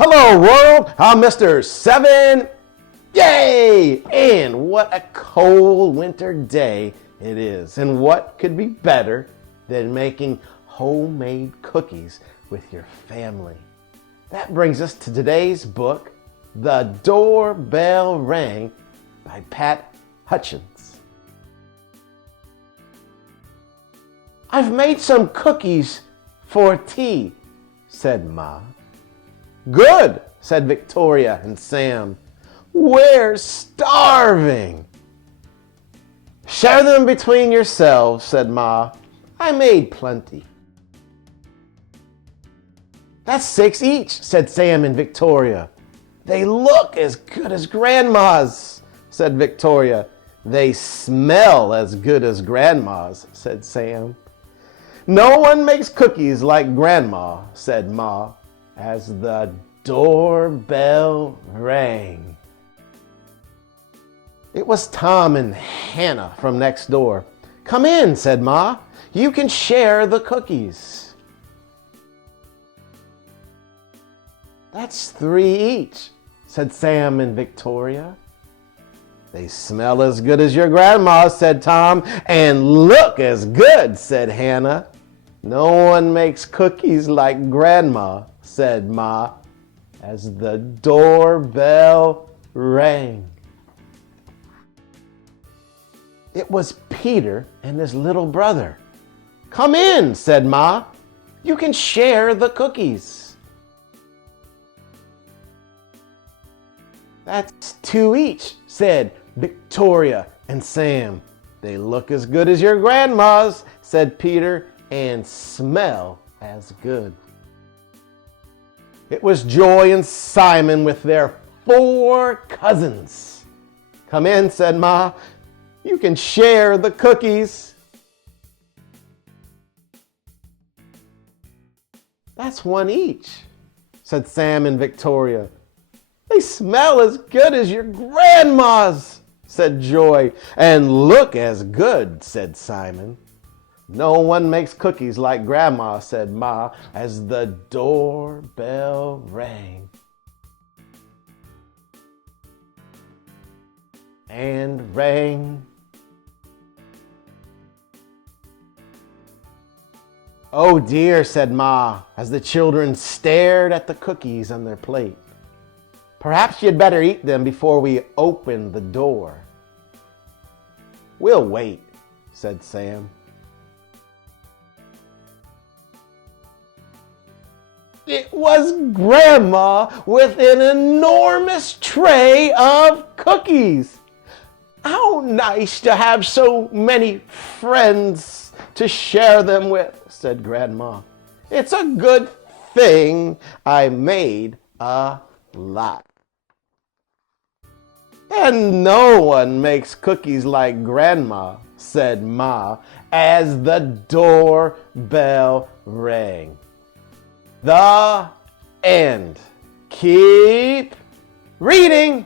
Hello world, I'm Mr. 7. Yay! And what a cold winter day it is. And what could be better than making homemade cookies with your family? That brings us to today's book, The Doorbell Rang by Pat Hutchins. I've made some cookies for tea, said Ma. Good, said Victoria and Sam. We're starving. Share them between yourselves, said Ma. I made plenty. That's 6 each, said Sam and Victoria. They look as good as Grandma's, said Victoria. They smell as good as Grandma's, said Sam. No one makes cookies like Grandma, said Ma, as the doorbell rang. It was Tom and Hannah from next door. Come in, said Ma. You can share the cookies. That's 3 each, said Sam and Victoria. They smell as good as your grandma, said Tom, and look as good, said Hannah. No one makes cookies like Grandma, said Ma, as the doorbell rang. It was Peter and his little brother. Come in, said Ma. You can share the cookies. That's 2 each, said Victoria and Sam. They look as good as your grandma's, said Peter, and smell as good. It was Joy and Simon with their 4 cousins. Come in, said Ma. You can share the cookies. That's 1 each, said Sam and Victoria. They smell as good as your grandma's, said Joy, and look as good, said Simon. No one makes cookies like Grandma, said Ma, as the doorbell rang. And rang. Oh dear, said Ma, as the children stared at the cookies on their plate. Perhaps you'd better eat them before we open the door. We'll wait, said Sam. It was Grandma with an enormous tray of cookies. How nice to have so many friends to share them with, said Grandma. It's a good thing I made a lot. And no one makes cookies like Grandma, said Ma, as the doorbell rang. The end. Keep reading.